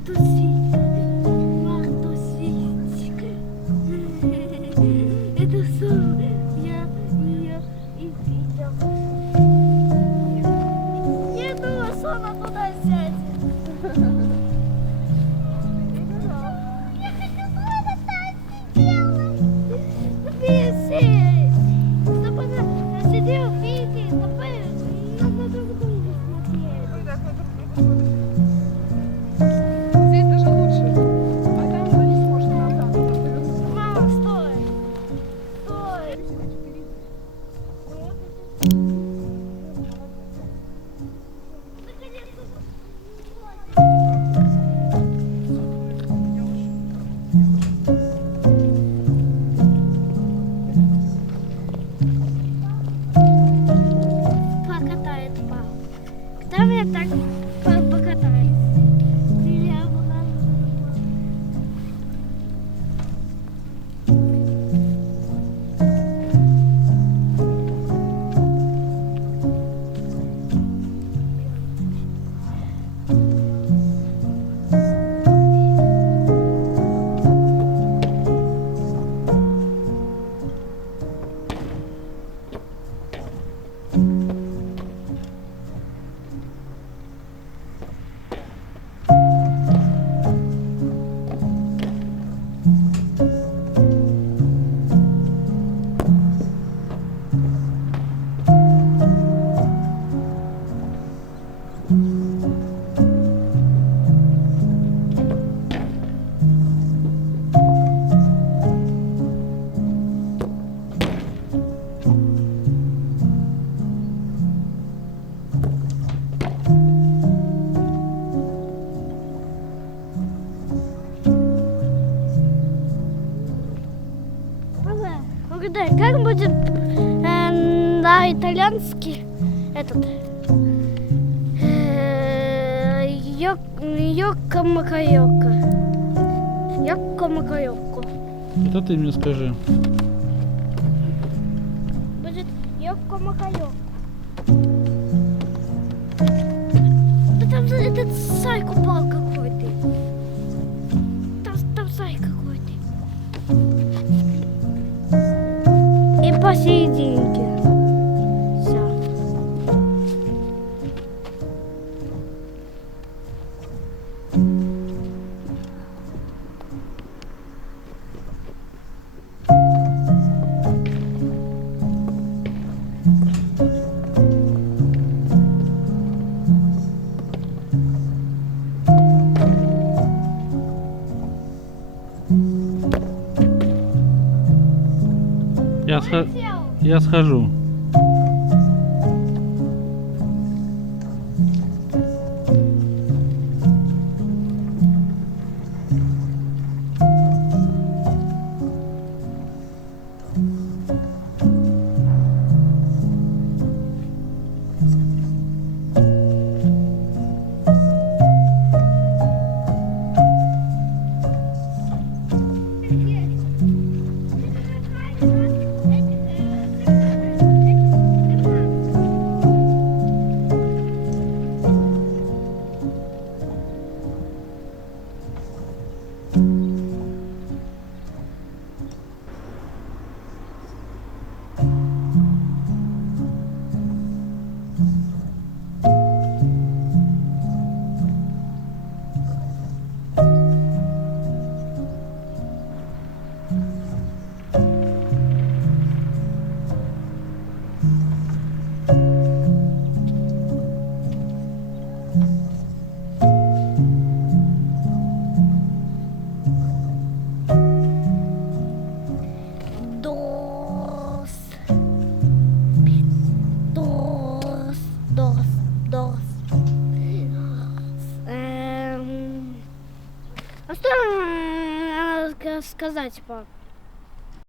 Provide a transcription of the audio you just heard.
Мартусика. Мартусичка. Это сон. Я и видел. Я думала, Сона туда сядет. Я хочу тоже так сделать. Веселись. Чтобы она сидела, видите, чтобы на друг друга смотрели. Здесь даже лучше. А там залезть можно назад. Мама, стой. Стой. Покатает папа. Когда меня так покатает? Я была. Папа, угадай, как будет на итальянский этот йока-макайока. Йока-макайока. Это ты мне скажи. Будет йока-макайока. Да там этот сайк упал какой-то. Там сайк какой-то. И посерединке. Все. Я схожу. А что сказать, пап?